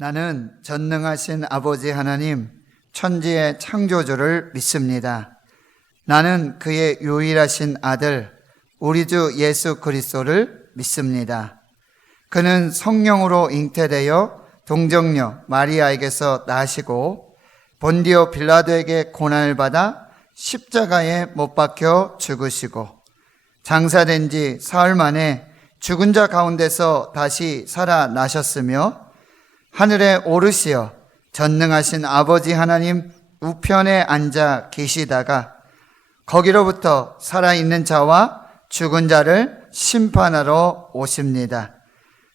나는 전능하신 아버지 하나님, 천지의 창조주를 믿습니다. 나는 그의 유일하신 아들, 우리 주 예수 그리스도를 믿습니다. 그는 성령으로 잉태되어 동정녀 마리아에게서 나시고 본디오 빌라도에게 고난을 받아 십자가에 못 박혀 죽으시고 장사된 지 사흘 만에 죽은 자 가운데서 다시 살아나셨으며 하늘에 오르시어 전능하신 아버지 하나님 우편에 앉아 계시다가 거기로부터 살아있는 자와 죽은 자를 심판하러 오십니다.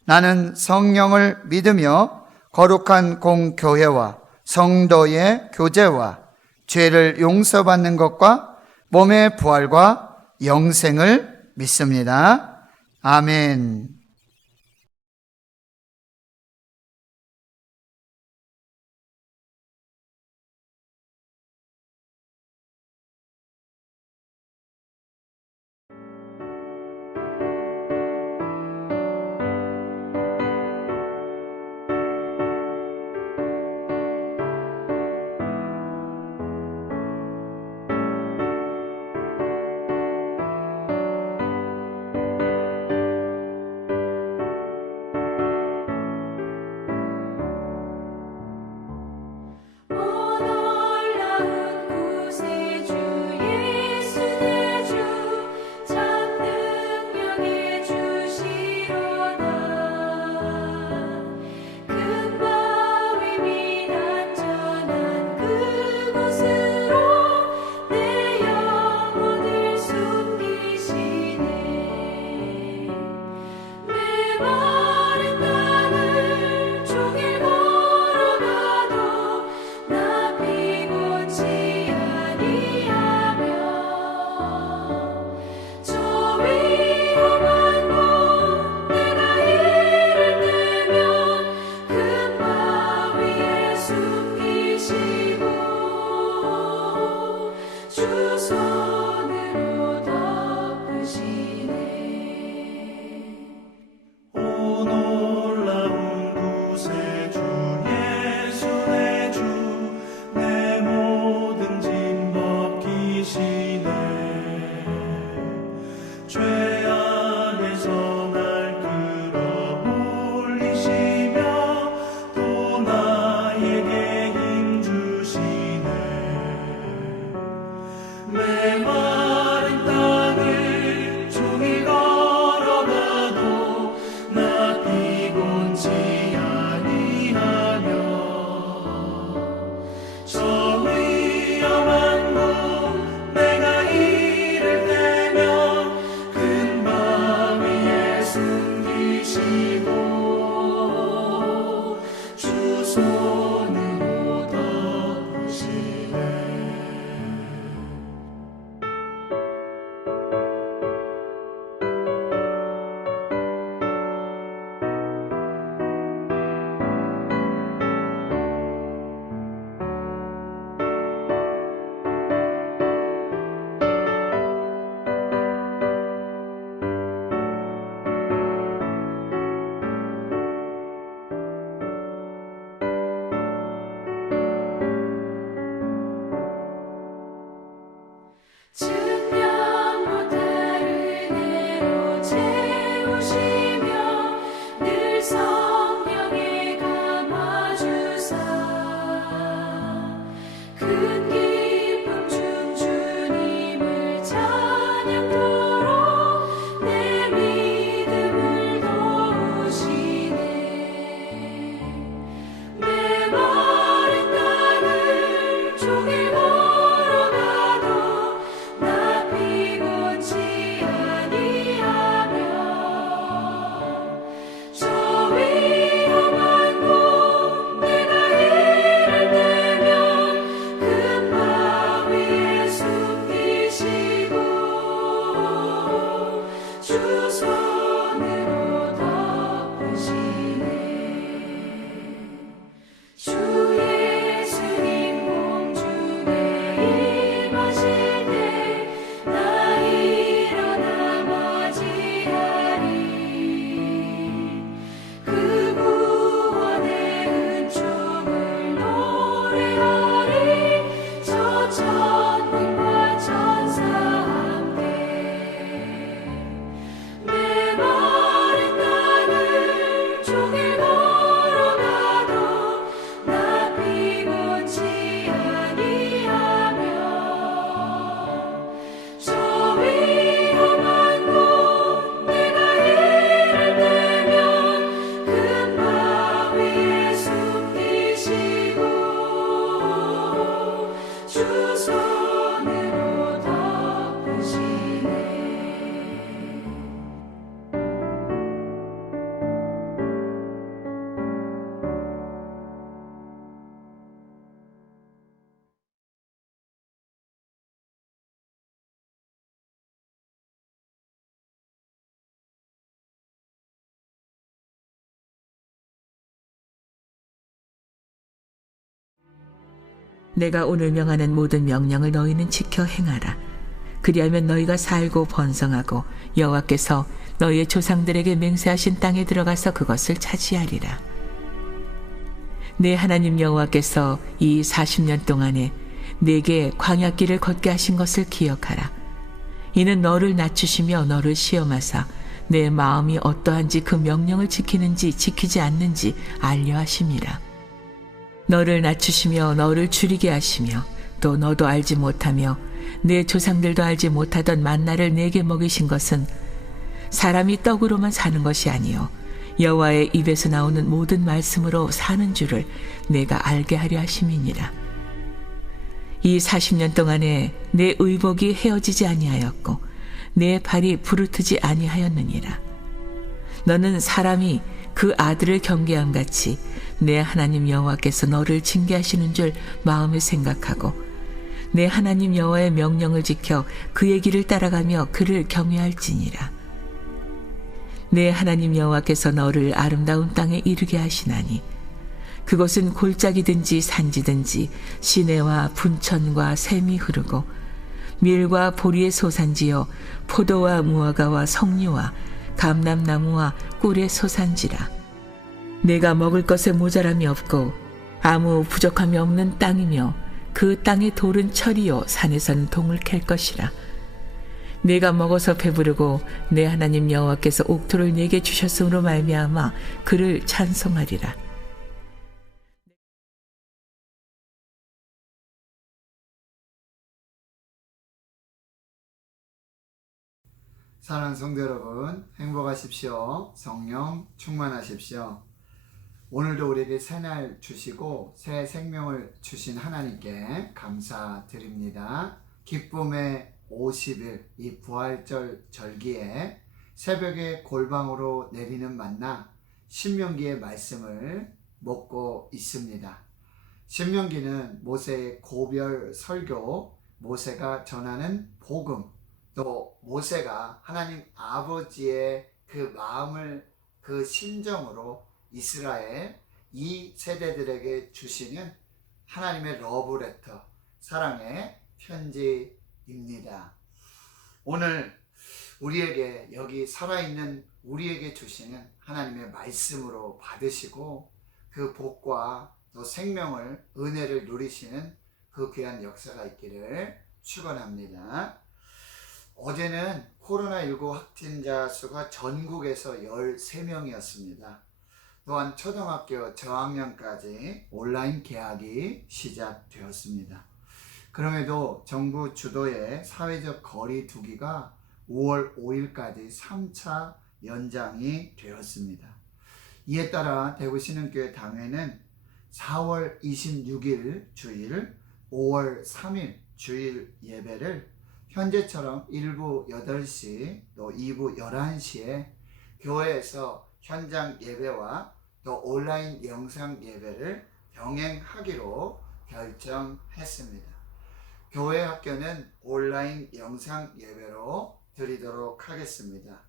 나는 성령을 믿으며 거룩한 공교회와 성도의 교제와 죄를 용서받는 것과 몸의 부활과 영생을 믿습니다. 아멘. 내가 오늘 명하는 모든 명령을 너희는 지켜 행하라. 그리하면 너희가 살고 번성하고 여호와께서 너희의 조상들에게 맹세하신 땅에 들어가서 그것을 차지하리라. 내 하나님 여호와께서 이 40년 동안에 내게 광야길을 걷게 하신 것을 기억하라. 이는 너를 낮추시며 너를 시험하사 내 마음이 어떠한지 그 명령을 지키는지 지키지 않는지 알려 하심이라. 너를 낮추시며 너를 줄이게 하시며 또 너도 알지 못하며 내 조상들도 알지 못하던 만나를 내게 먹이신 것은 사람이 떡으로만 사는 것이 아니요 여호와의 입에서 나오는 모든 말씀으로 사는 줄을 내가 알게 하려 하심이니라. 이 40년 동안에 내 의복이 헤어지지 아니하였고 내 발이 부르트지 아니하였느니라. 너는 사람이 그 아들을 경계함 같이 내 하나님 여호와께서 너를 징계하시는 줄 마음에 생각하고 내 하나님 여호와의 명령을 지켜 그의 길을 따라가며 그를 경외할지니라. 내 하나님 여호와께서 너를 아름다운 땅에 이르게 하시나니 그곳은 골짜기든지 산지든지 시내와 분천과 샘이 흐르고 밀과 보리의 소산지요 포도와 무화과와 석류와 감람나무와 꿀의 소산지라. 내가 먹을 것에 모자람이 없고 아무 부족함이 없는 땅이며 그 땅의 돌은 철이요 산에서는 동을 캘 것이라. 내가 먹어서 배부르고 내 하나님 여호와께서 옥토를 내게 주셨으므로 말미암아 그를 찬송하리라. 사랑하는 성도 여러분, 행복하십시오. 성령 충만하십시오. 오늘도 우리에게 새날 주시고 새 생명을 주신 하나님께 감사드립니다. 기쁨의 50일 이 부활절 절기에 새벽에 골방으로 내리는 만나 신명기의 말씀을 먹고 있습니다. 신명기는 모세의 고별 설교, 모세가 전하는 복음, 또 모세가 하나님 아버지의 그 마음을 그 심정으로 이스라엘 이 세대들에게 주시는 하나님의 러브레터, 사랑의 편지입니다. 오늘 우리에게 여기 살아있는 우리에게 주시는 하나님의 말씀으로 받으시고 그 복과 또 생명을 은혜를 누리시는 그 귀한 역사가 있기를 축원합니다. 어제는 코로나19 확진자 수가 전국에서 13명이었습니다. 또한 초등학교 저학년까지 온라인 개학이 시작되었습니다. 그럼에도 정부 주도의 사회적 거리 두기가 5월 5일까지 3차 연장이 되었습니다. 이에 따라 대구신흥교회 당회는 4월 26일 주일, 5월 3일 주일 예배를 현재처럼 1부 8시 또 2부 11시에 교회에서 현장 예배와 또 온라인 영상 예배를 병행하기로 결정했습니다. 교회 학교는 온라인 영상 예배로 드리도록 하겠습니다.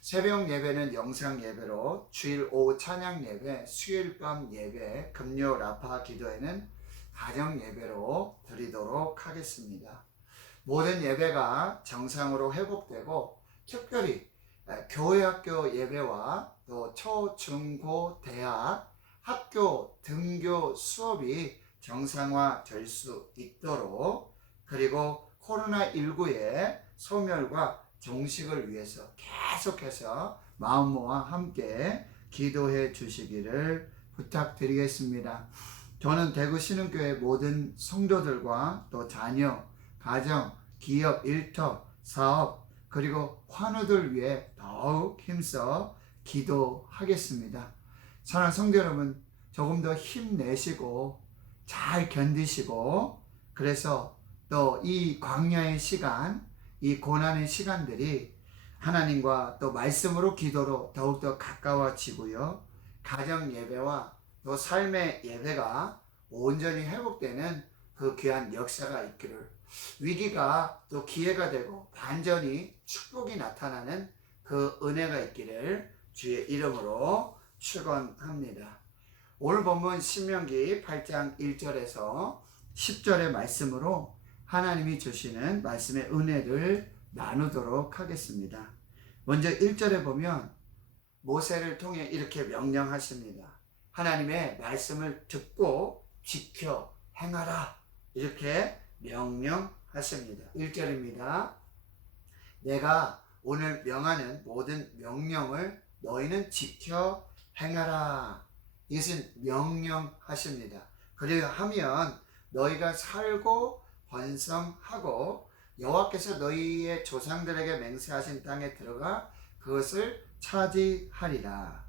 새벽 예배는 영상 예배로, 주일 오후 찬양 예배, 수요일 밤 예배, 금요 라파 기도회는 가정 예배로 드리도록 하겠습니다. 모든 예배가 정상으로 회복되고 특별히 교회 학교 예배와 또 초, 중, 고, 대학 학교 등교 수업이 정상화될 수 있도록, 그리고 코로나19의 소멸과 종식을 위해서 계속해서 마음모와 함께 기도해 주시기를 부탁드리겠습니다. 저는 대구신흥교회 모든 성도들과 또 자녀, 가정, 기업, 일터, 사업, 그리고 환우들 위해 더욱 힘써 기도하겠습니다. 사랑하는 성도 여러분, 조금 더 힘내시고 잘 견디시고, 그래서 또 이 광야의 시간, 이 고난의 시간들이 하나님과 또 말씀으로 기도로 더욱더 가까워지고요, 가정 예배와 또 삶의 예배가 온전히 회복되는 그 귀한 역사가 있기를, 위기가 또 기회가 되고 반전이 축복이 나타나는 그 은혜가 있기를 주의 이름으로 축원합니다. 오늘 본문 신명기 8장 1절에서 10절의 말씀으로 하나님이 주시는 말씀의 은혜를 나누도록 하겠습니다. 먼저 1절에 보면 모세를 통해 이렇게 명령하십니다. 하나님의 말씀을 듣고 지켜 행하라. 이렇게 명령하십니다. 1절입니다. 내가 오늘 명하는 모든 명령을 너희는 지켜 행하라. 이것은 명령하십니다. 그리하면 너희가 살고 번성하고 여호와께서 너희의 조상들에게 맹세하신 땅에 들어가 그것을 차지하리라.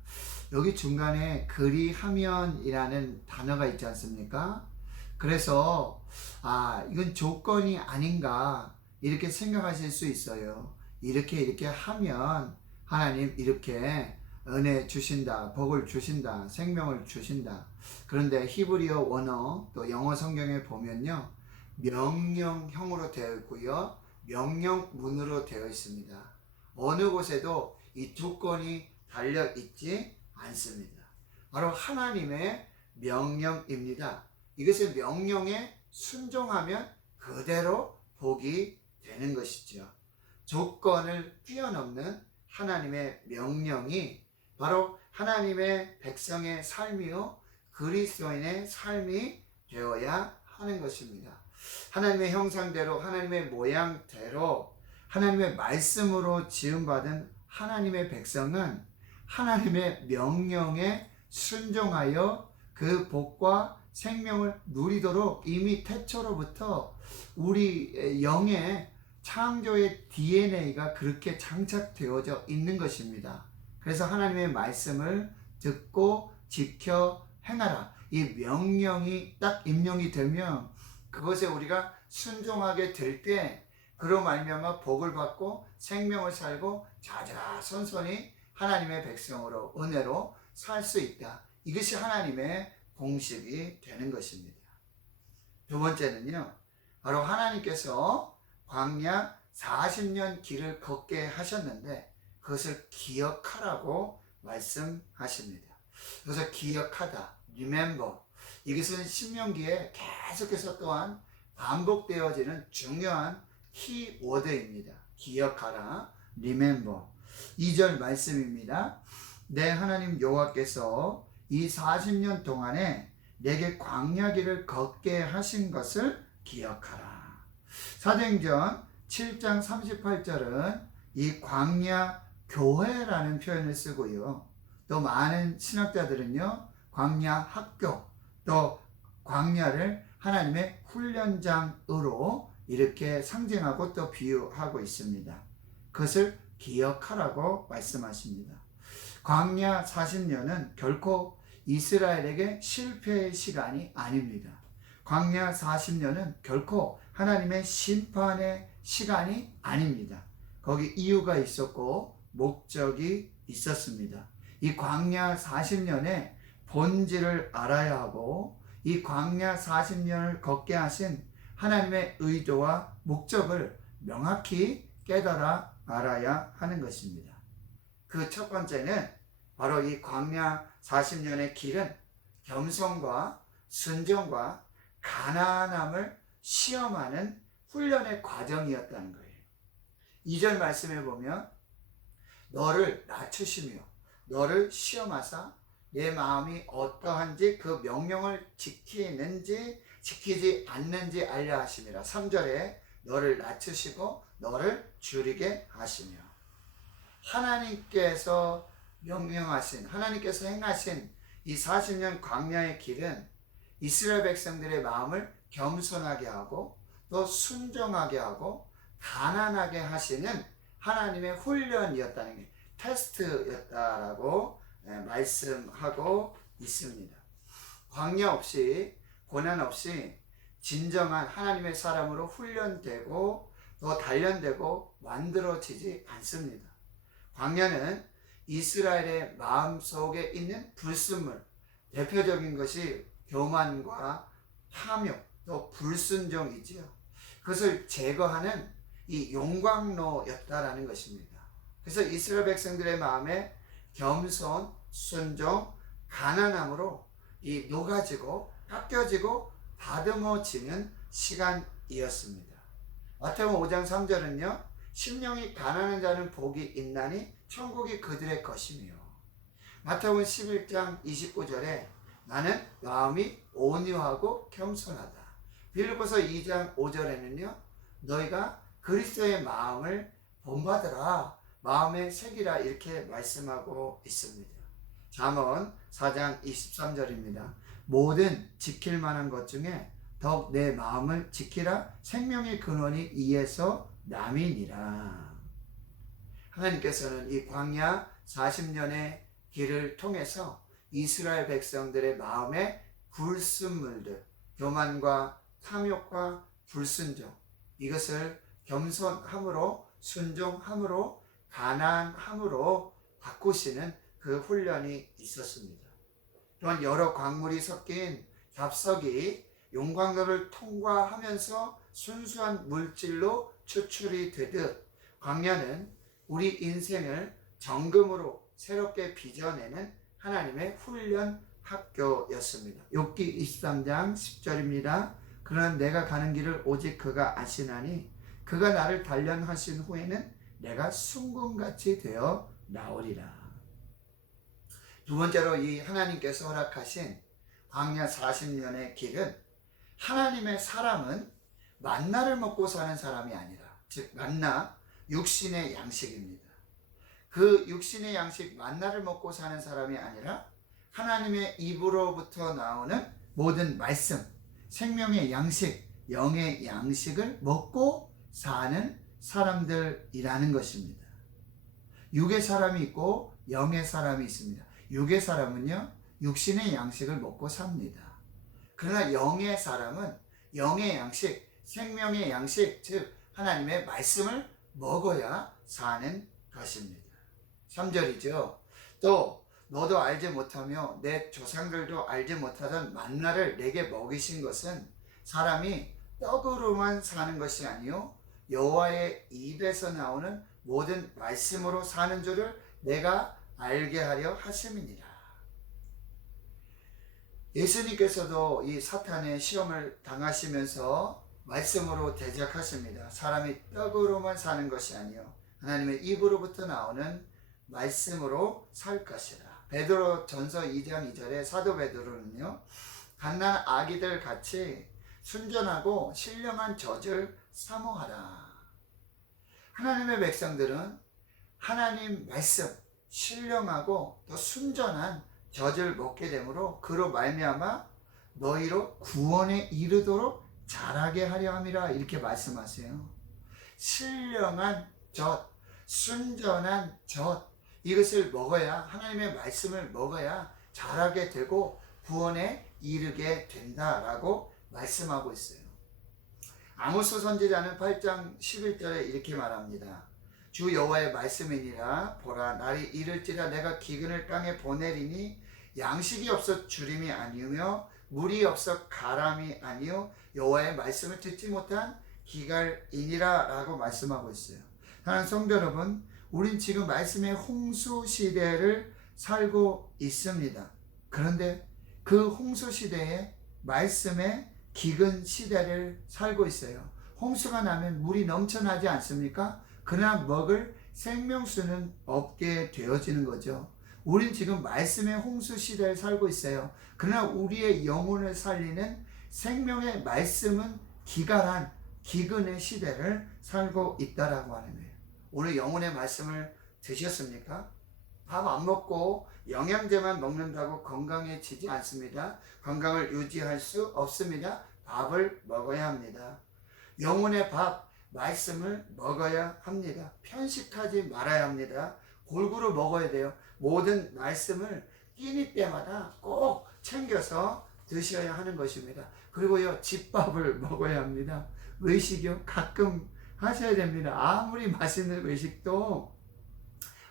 여기 중간에 그리하면이라는 단어가 있지 않습니까? 그래서 이건 조건이 아닌가 이렇게 생각하실 수 있어요. 이렇게 하면 하나님 이렇게 은혜 주신다, 복을 주신다, 생명을 주신다. 그런데 히브리어 원어 또 영어 성경에 보면요, 명령형으로 되어 있고요, 명령문으로 되어 있습니다. 어느 곳에도 이 두 건이 달려 있지 않습니다. 바로 하나님의 명령입니다. 이것의 명령에 순종하면 그대로 복이 되는 것이죠. 조건을 뛰어넘는 하나님의 명령이 바로 하나님의 백성의 삶이요 그리스도인의 삶이 되어야 하는 것입니다. 하나님의 형상대로 하나님의 모양대로 하나님의 말씀으로 지음받은 하나님의 백성은 하나님의 명령에 순종하여 그 복과 생명을 누리도록 이미 태초로부터 우리 영의 창조의 DNA가 그렇게 장착되어져 있는 것입니다. 그래서 하나님의 말씀을 듣고 지켜 행하라. 이 명령이 딱 임명이 되면 그것에 우리가 순종하게 될 때 그로 말미암아 복을 받고 생명을 살고 자자손손히 하나님의 백성으로 은혜로 살 수 있다. 이것이 하나님의 공식이 되는 것입니다. 두 번째는요, 바로 하나님께서 광야 40년 길을 걷게 하셨는데 그것을 기억하라고 말씀하십니다. 그래서 기억하다, remember, 이것은 신명기에 계속해서 또한 반복되어지는 중요한 키워드입니다. 기억하라, remember. 2절 말씀입니다. 내 하나님 여호와께서 이 40년 동안에 내게 광야길을 걷게 하신 것을 기억하라. 사도행전 7장 38절은 이 광야 교회라는 표현을 쓰고요. 또 많은 신학자들은요, 광야 학교, 또 광야를 하나님의 훈련장으로 이렇게 상징하고 또 비유하고 있습니다. 그것을 기억하라고 말씀하십니다. 광야 40년은 결코 이스라엘에게 실패의 시간이 아닙니다. 광야 40년은 결코 하나님의 심판의 시간이 아닙니다. 거기 이유가 있었고 목적이 있었습니다. 이 광야 40년의 본질을 알아야 하고 이 광야 40년을 걷게 하신 하나님의 의도와 목적을 명확히 깨달아 알아야 하는 것입니다. 그 첫 번째는 바로 이 광야 40년의 길은 겸손과 순종과 가난함을 시험하는 훈련의 과정이었다는 거예요. 2절 말씀에 보면 너를 낮추시며 너를 시험하사 내 마음이 어떠한지 그 명령을 지키는지 지키지 않는지 알려 하심이라. 3절에 너를 낮추시고 너를 줄이게 하시며, 하나님께서 명령하신, 하나님께서 행하신 이 40년 광야의 길은 이스라엘 백성들의 마음을 겸손하게 하고 또 순종하게 하고 가난하게 하시는 하나님의 훈련이었다는 게 테스트였다라고 말씀하고 있습니다. 광야 없이 고난 없이 진정한 하나님의 사람으로 훈련되고 또 단련되고 만들어지지 않습니다. 광야는 이스라엘의 마음속에 있는 불순물, 대표적인 것이 교만과 탐욕, 또 불순종이지요. 그것을 제거하는 이 용광로였다라는 것입니다. 그래서 이스라엘 백성들의 마음에 겸손, 순종, 가난함으로 이 녹아지고 깎여지고 다듬어지는 시간이었습니다. 마태복음 5장 3절은요. 심령이 가난한 자는 복이 있나니 천국이 그들의 것이며, 마태복음 11장 29절에 나는 마음이 온유하고 겸손하다. 빌립보서 2장 5절에는요. 너희가 그리스도의 마음을 본받으라, 마음의 색이라, 이렇게 말씀하고 있습니다. 잠언 4장 23절입니다. 모든 지킬 만한 것 중에 더욱 내 마음을 지키라, 생명의 근원이 이에서 남이니라. 하나님께서는 이 광야 40년의 길을 통해서 이스라엘 백성들의 마음에 불순물들, 교만과 탐욕과 불순종, 이것을 겸손함으로, 순종함으로, 가난함으로 바꾸시는 그 훈련이 있었습니다. 또한 여러 광물이 섞인 겹석이 용광로를 통과하면서 순수한 물질로 추출이 되듯, 광야는 우리 인생을 정금으로 새롭게 빚어내는 하나님의 훈련 학교였습니다. 욥기 23장 10절입니다. 그러나 내가 가는 길을 오직 그가 아시나니 그가 나를 단련하신 후에는 내가 순금같이 되어 나오리라. 두 번째로 이 하나님께서 허락하신 광야 40년의 길은, 하나님의 사람은 만나를 먹고 사는 사람이 아니라, 즉 만나, 육신의 양식입니다. 그 육신의 양식 만나를 먹고 사는 사람이 아니라 하나님의 입으로부터 나오는 모든 말씀, 생명의 양식, 영의 양식을 먹고 사는 사람들이라는 것입니다. 육의 사람이 있고 영의 사람이 있습니다. 육의 사람은요, 육신의 양식을 먹고 삽니다. 그러나 영의 사람은 영의 양식, 생명의 양식, 즉 하나님의 말씀을 먹어야 사는 것입니다. 3절이죠. 또 너도 알지 못하며 내 조상들도 알지 못하던 만나를 내게 먹이신 것은 사람이 떡으로만 사는 것이 아니요 여호와의 입에서 나오는 모든 말씀으로 사는 줄을 내가 알게 하려 하심이니라. 예수님께서도 이 사탄의 시험을 당하시면서 말씀으로 대적하십니다. 사람이 떡으로만 사는 것이 아니요 하나님의 입으로부터 나오는 말씀으로 살 것이라. 베드로 전서 2장 2절에 사도 베드로는요, 갓난 아기들 같이 순전하고 신령한 젖을 사모하라. 하나님의 백성들은 하나님 말씀, 신령하고 또 순전한 젖을 먹게 되므로 그로 말미암아 너희로 구원에 이르도록 자라게 하려 함이라, 이렇게 말씀하세요. 신령한 젖, 순전한 젖, 이것을 먹어야, 하나님의 말씀을 먹어야 자라게 되고 구원에 이르게 된다라고 말씀하고 있어요. 아모스 선지자는 8장 11절에 이렇게 말합니다. 주 여호와의 말씀이니라. 보라, 날이 이를지라 내가 기근을 땅에 보내리니 양식이 없어 주림이 아니우며 물이 없어 가람이 아니요 여호와의 말씀을 듣지 못한 기갈이니라 라고 말씀하고 있어요. 사랑하는 성도 여러분, 우린 지금 말씀의 홍수 시대를 살고 있습니다. 그런데 그 홍수 시대에 말씀의 기근 시대를 살고 있어요. 홍수가 나면 물이 넘쳐나지 않습니까? 그러나 먹을 생명수는 없게 되어지는 거죠. 우린 지금 말씀의 홍수 시대를 살고 있어요. 그러나 우리의 영혼을 살리는 생명의 말씀은 기갈한 기근의 시대를 살고 있다라고 하는 거예요. 오늘 영혼의 말씀을 드셨습니까? 밥 안 먹고 영양제만 먹는다고 건강해지지 않습니다. 건강을 유지할 수 없습니다. 밥을 먹어야 합니다. 영혼의 밥, 말씀을 먹어야 합니다. 편식하지 말아야 합니다. 골고루 먹어야 돼요. 모든 말씀을 끼니 때마다 꼭 챙겨서 드셔야 하는 것입니다. 그리고요, 집밥을 먹어야 합니다. 외식이요, 가끔 하셔야 됩니다. 아무리 맛있는 외식도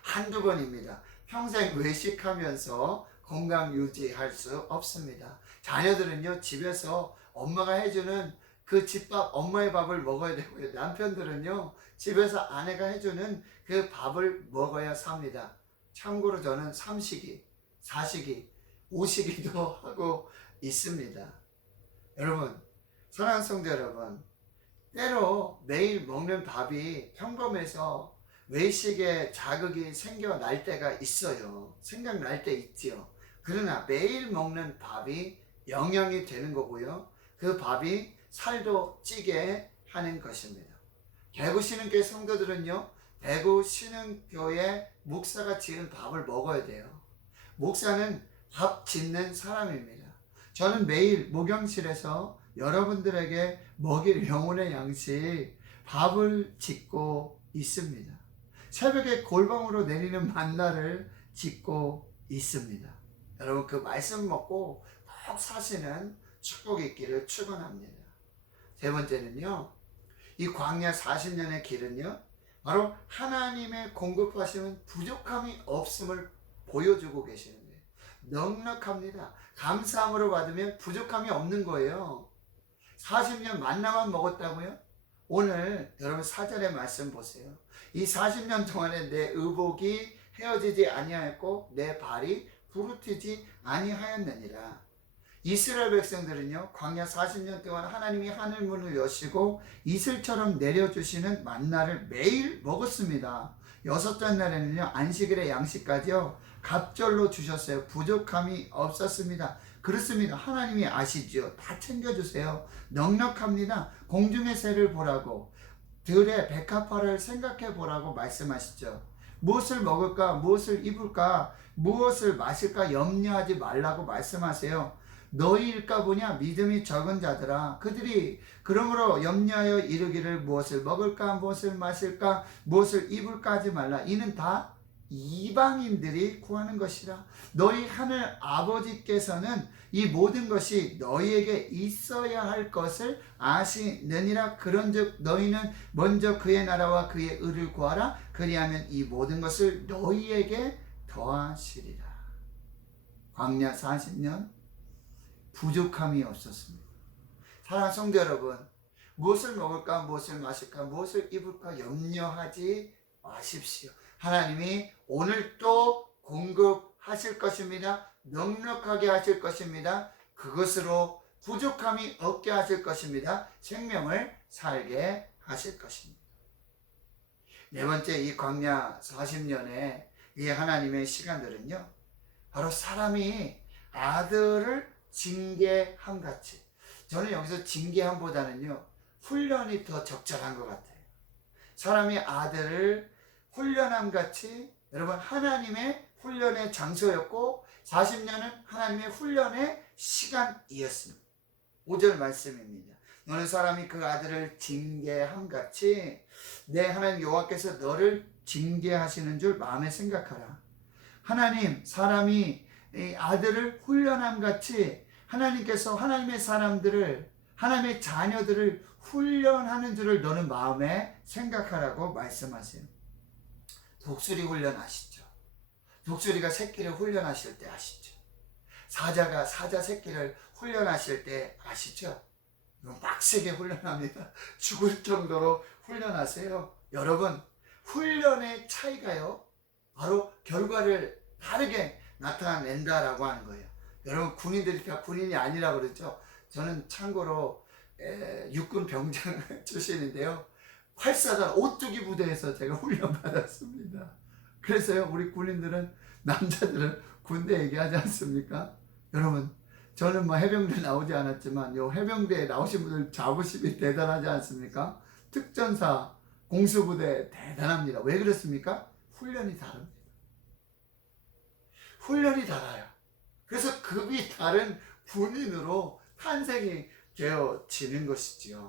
한두 번입니다. 평생 외식하면서 건강 유지할 수 없습니다. 자녀들은요, 집에서 엄마가 해주는 그 집밥, 엄마의 밥을 먹어야 되고요. 남편들은요, 집에서 아내가 해주는 그 밥을 먹어야 삽니다. 참고로 저는 3식이, 4식이, 5식이도 하고 있습니다. 여러분, 사랑하는 성도 여러분, 때로 매일 먹는 밥이 평범해서 외식에 자극이 생겨날 때가 있어요. 생각날 때 있지요. 그러나 매일 먹는 밥이 영양이 되는 거고요. 그 밥이 살도 찌게 하는 것입니다. 대구 신흥교회 성도들은요, 대구 신흥교회 목사가 지은 밥을 먹어야 돼요. 목사는 밥 짓는 사람입니다. 저는 매일 목욕실에서 여러분들에게 먹일 영혼의 양식 밥을 짓고 있습니다. 새벽에 골방으로 내리는 만나를 짓고 있습니다. 여러분, 그 말씀 먹고 꼭 사시는 축복이 있기를 축원합니다. 세 번째는요, 이 광야 40년의 길은요, 바로 하나님의 공급하시는 부족함이 없음을 보여주고 계시는 거예요. 넉넉합니다. 감사함으로 받으면 부족함이 없는 거예요. 40년 만나만 먹었다고요? 오늘 여러분 4절의 말씀 보세요. 이 40년 동안에 내 의복이 헤어지지 아니하였고 내 발이 부르트지 아니하였느니라. 이스라엘 백성들은요, 광야 40년 동안 하나님이 하늘 문을 여시고 이슬처럼 내려주시는 만나를 매일 먹었습니다. 여섯째 날에는요, 안식일의 양식까지요 갑절로 주셨어요. 부족함이 없었습니다. 그렇습니다. 하나님이 아시죠. 다 챙겨주세요. 넉넉합니다. 공중의 새를 보라고, 들의 백합화를 생각해 보라고 말씀하시죠. 무엇을 먹을까, 무엇을 입을까, 무엇을 마실까 염려하지 말라고 말씀하세요. 너희일까 보냐 믿음이 적은 자들아, 그들이 그러므로 염려하여 이르기를 무엇을 먹을까, 무엇을 마실까, 무엇을 입을까 하지 말라. 이는 다 이방인들이 구하는 것이라. 너희 하늘 아버지께서는 이 모든 것이 너희에게 있어야 할 것을 아시느니라. 그런즉 너희는 먼저 그의 나라와 그의 의를 구하라. 그리하면 이 모든 것을 너희에게 더하시리라. 광야 40년 부족함이 없었습니다. 사랑하는 성도 여러분, 무엇을 먹을까, 무엇을 마실까, 무엇을 입을까 염려하지 마십시오. 하나님이 오늘 또 공급하실 것입니다. 넉넉하게 하실 것입니다. 그것으로 부족함이 없게 하실 것입니다. 생명을 살게 하실 것입니다. 네 번째, 이 광야 40년의 이 하나님의 시간들은요, 바로 사람이 아들을 징계함 같이, 저는 여기서 징계함보다는요 훈련이 더 적절한 것 같아요. 사람이 아들을 훈련함 같이, 여러분, 하나님의 훈련의 장소였고 40년은 하나님의 훈련의 시간이었습니다. 5절 말씀입니다. 너는 사람이 그 아들을 징계함 같이 내 하나님 여호와께서 너를 징계하시는 줄 마음에 생각하라. 하나님, 사람이 이 아들을 훈련함 같이 하나님께서 하나님의 사람들을, 하나님의 자녀들을 훈련하는 줄을 너는 마음에 생각하라고 말씀하세요. 독수리 훈련 아시죠? 독수리가 새끼를 훈련하실 때 아시죠? 사자가 사자 새끼를 훈련하실 때 아시죠? 빡세게 훈련합니다. 죽을 정도로 훈련하세요. 여러분, 훈련의 차이가요, 바로 결과를 다르게 나타낸다라고 하는 거예요. 여러분, 군인들이 다 군인이 아니라고 그러죠. 저는 참고로 육군 병장 출신인데요, 8사단 오뚜기 부대에서 제가 훈련받았습니다. 그래서요, 우리 군인들은, 남자들은 군대 얘기하지 않습니까? 여러분, 저는 뭐 해병대 나오지 않았지만 요 해병대에 나오신 분들 자부심이 대단하지 않습니까? 특전사, 공수부대 대단합니다. 왜 그렇습니까? 훈련이 다릅니다. 훈련이 달라요. 그래서 급이 다른 군인으로 탄생이 되어지는 것이지요.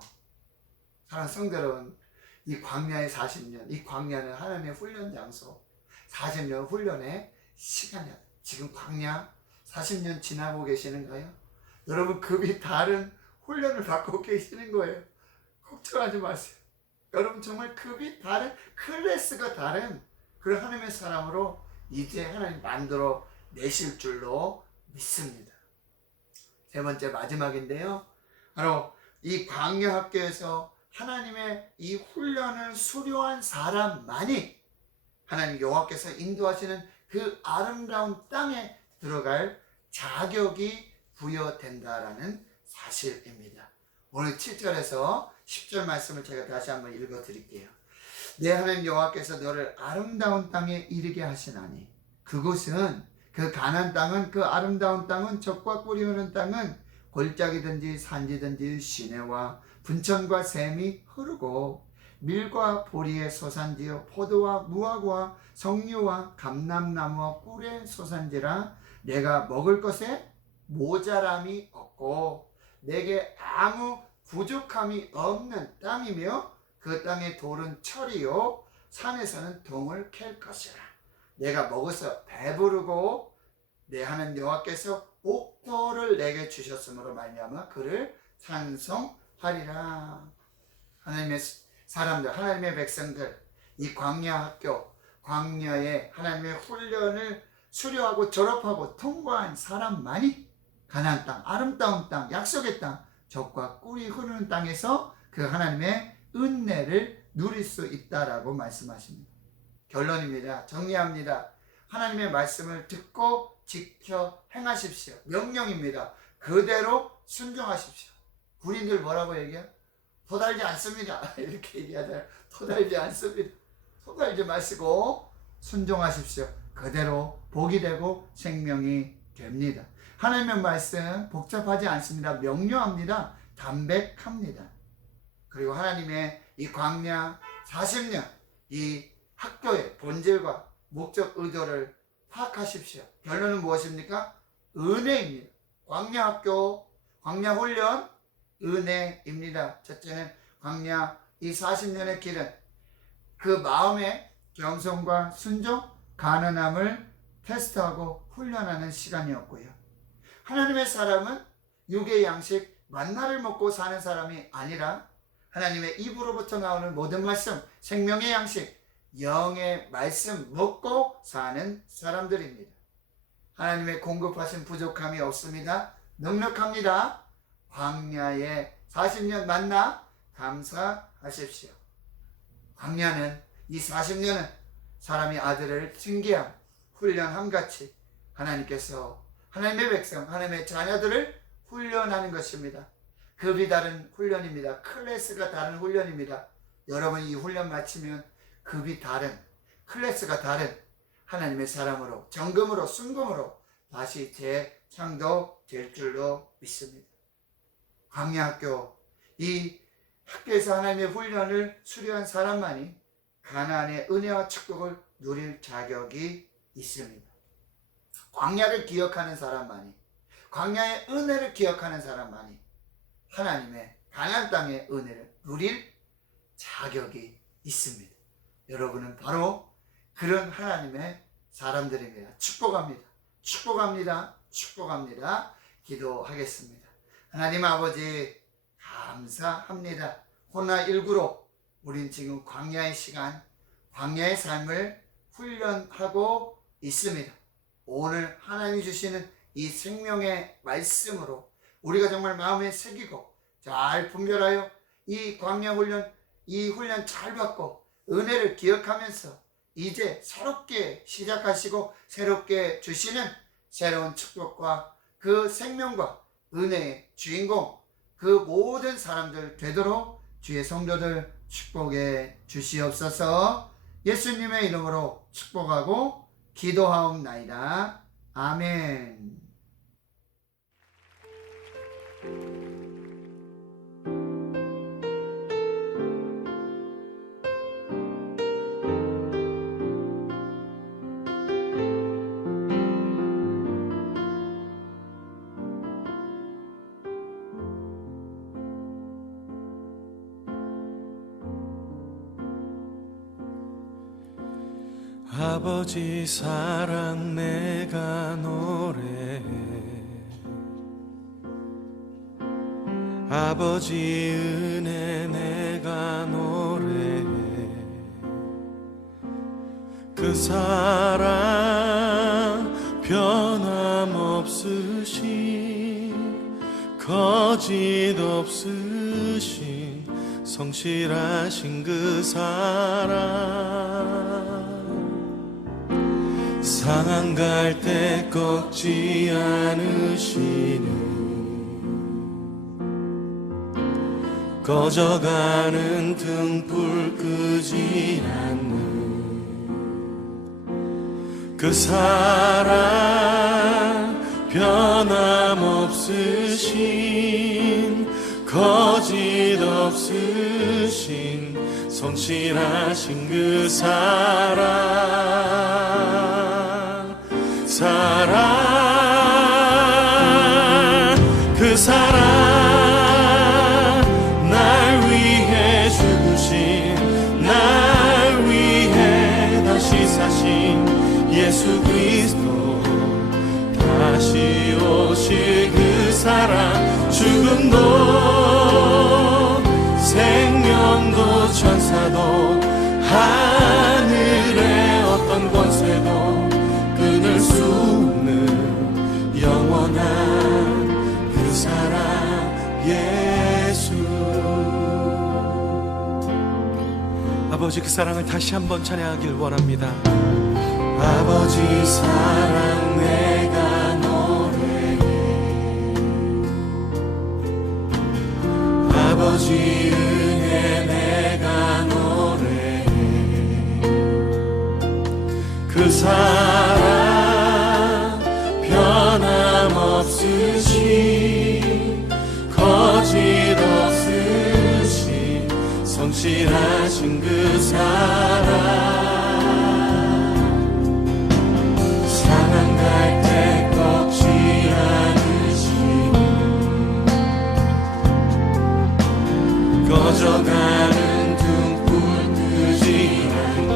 사랑하는 성도 여러분, 이 광야의 40년, 이 광야는 하나님의 훈련 장소, 40년 훈련의 시간이야. 지금 광야 40년 지나고 계시는가요? 여러분, 급이 다른 훈련을 받고 계시는 거예요. 걱정하지 마세요. 여러분, 정말 급이 다른, 클래스가 다른 그런 하나님의 사람으로 이제 하나님 만들어 내실 줄로 믿습니다. 세 번째, 마지막인데요, 바로 이 광야 학교에서 하나님의 이 훈련을 수료한 사람만이 하나님 여호와께서 인도하시는 그 아름다운 땅에 들어갈 자격이 부여된다라는 사실입니다. 오늘 7절에서 10절 말씀을 제가 다시 한번 읽어 드릴게요. 내 하나님 여호와께서 너를 아름다운 땅에 이르게 하시나니 그곳은 그 가나안 땅은 그 아름다운 땅은 젖과 꿀이 흐르는 땅은 골짜기든지 산지든지 시내와 분천과 샘이 흐르고 밀과 보리의 소산지요 포도와 무화과와 석류와 감람나무와 꿀의 소산지라 내가 먹을 것에 모자람이 없고 내게 아무 부족함이 없는 땅이며 그 땅의 돌은 철이요 산에서는 동을 캘 것이라. 내가 먹어서 배부르고 내 하나님 여호와께서 옥토를 내게 주셨으므로 말미암아 그를 찬송하리라. 하나님의 사람들, 하나님의 백성들, 이 광야 학교, 광야의 하나님의 훈련을 수료하고 졸업하고 통과한 사람만이 가나안 땅, 아름다운 땅, 약속의 땅, 젖과 꿀이 흐르는 땅에서 그 하나님의 은혜를 누릴 수 있다라고 말씀하십니다. 결론입니다. 정리합니다. 하나님의 말씀을 듣고 지켜 행하십시오. 명령입니다. 그대로 순종하십시오. 군인들 뭐라고 얘기해요? 토달지 않습니다. 이렇게 얘기하잖아요. 토달지 않습니다. 토달지 마시고 순종하십시오. 그대로 복이 되고 생명이 됩니다. 하나님의 말씀 복잡하지 않습니다. 명료합니다. 담백합니다. 그리고 하나님의 이 광야 40년 이 학교의 본질과 목적 의도를 파악하십시오. 결론은 무엇입니까? 은혜입니다. 광야 학교, 광야 훈련, 은혜입니다. 첫째는 광야 이 40년의 길은 그 마음의 겸손과 순종, 가난함을 테스트하고 훈련하는 시간이었고요. 하나님의 사람은 육의 양식, 만나를 먹고 사는 사람이 아니라 하나님의 입으로부터 나오는 모든 말씀, 생명의 양식, 영의 말씀 먹고 사는 사람들입니다. 하나님의 공급하신 부족함이 없습니다. 넉넉합니다. 광야의 40년 만나 감사하십시오. 광야는 이 40년은 사람이 아들을 징계함, 훈련함같이 하나님께서 하나님의 백성, 하나님의 자녀들을 훈련하는 것입니다. 급이 다른 훈련입니다. 클래스가 다른 훈련입니다. 여러분 이 훈련 마치면 급이 다른, 클래스가 다른 하나님의 사람으로, 정금으로, 순금으로 다시 재창조될 줄로 믿습니다. 광야학교, 이 학교에서 하나님의 훈련을 수료한 사람만이 가나안의 은혜와 축복을 누릴 자격이 있습니다. 광야를 기억하는 사람만이, 광야의 은혜를 기억하는 사람만이 하나님의 가나안 땅의 은혜를 누릴 자격이 있습니다. 여러분은 바로 그런 하나님의 사람들입니다. 축복합니다. 축복합니다. 축복합니다. 기도하겠습니다. 하나님 아버지 감사합니다. 코로나19로 우린 지금 광야의 시간, 광야의 삶을 훈련하고 있습니다. 오늘 하나님이 주시는 이 생명의 말씀으로 우리가 정말 마음에 새기고 잘 분별하여 이 광야 훈련, 이 훈련 잘 받고 은혜를 기억하면서 이제 새롭게 시작하시고 새롭게 주시는 새로운 축복과 그 생명과 은혜의 주인공, 그 모든 사람들 되도록 주의 성도들 축복해 주시옵소서. 예수님의 이름으로 축복하고 기도하옵나이다. 아멘. 아버지 사랑 내가 노래해 아버지 은혜 내가 노래해 그 사랑 변함없으신 거짓 없으신 성실하신 그 사랑 상한 갈 때 꺾지 않으시는 꺼져가는 등불 끄지 않는 그 사랑, 변함없으신, 거짓 없으신, 성실하신 그 사랑, 그 사랑, 날 위해 죽으신, 날 위해 다시 사신 예수 그리스도, 다시 오실 그 사랑, 죽음도 생명도 천사도 하늘의 어떤 권세도 끊을 수 없는 영원한 그 사랑 예수. 아버지, 그 사랑을 다시 한번 찬양하길 원합니다. 아버지 사랑 내가 노래해, 아버지 은혜 내가 노래해, 그 사랑 변함없으신, 거짓 없으신, 성실하신 그 사랑, 상한 갈대 꺾지 않으시니, 꺼져가는 등불 끄지 않는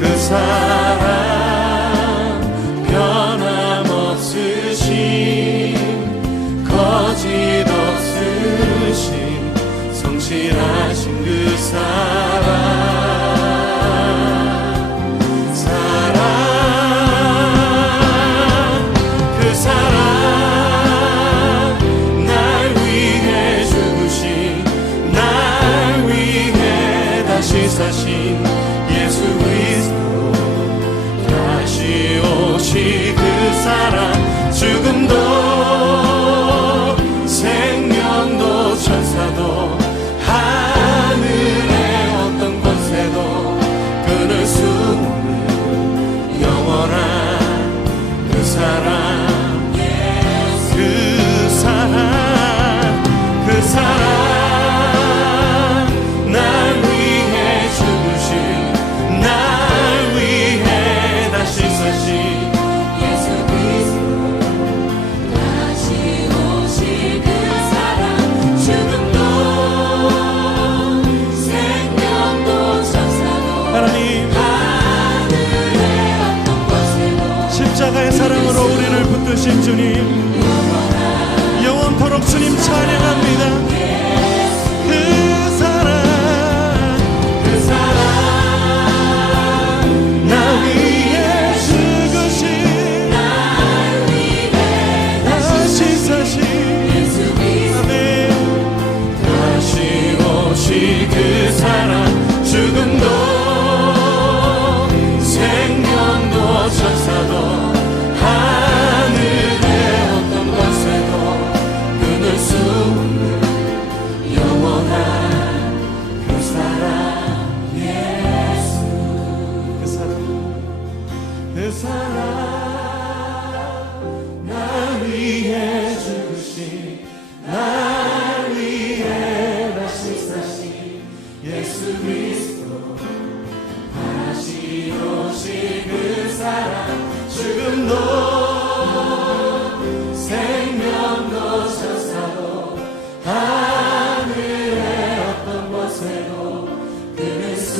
그 사랑, 변함없으신, 거짓 없으신, 성실하신 그 사랑, 그 사랑, 날 위해 죽으신, 날 위해 다시 사신 예수 그리스도, 다시 오실 그 사랑, 죽음도 생명도 천사도 하늘의 어떤 권세도 끊을 수 없는 영원한 그 사랑, 그 사랑, 그 사랑, 날 위해 죽으신, 날 위해 다시 사신 예수 그리스도, 다시 오실 그 사랑, 죽음도 생명도 천사도 하나님, 하늘의 어떤 권세도 십자가의 사랑으로 우리를 붙드신 주님, 영원토록 주님 찬양합니다. 그 사랑, 그 사랑, 나 위해 죽으신, 날 위해 다시 사신 예수 그리스도, 다시 오실 그 사랑, 죽음도 생명도 천사도 하늘의 어떤 권세도 끊을 수 없는 영원한 그 사랑 예수. 그 사랑, 그 사랑, 날 위해 죽으신, 날 위해 다시 사신 예수 그리스도, 다시 오실 그 사랑, 죽음도 생명도 천사도 하늘의 어떤 권세도 끊을 수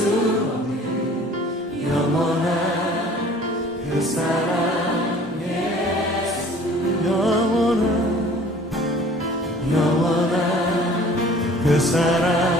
없는 영원한 그 사랑 예수. 영원한 그 사랑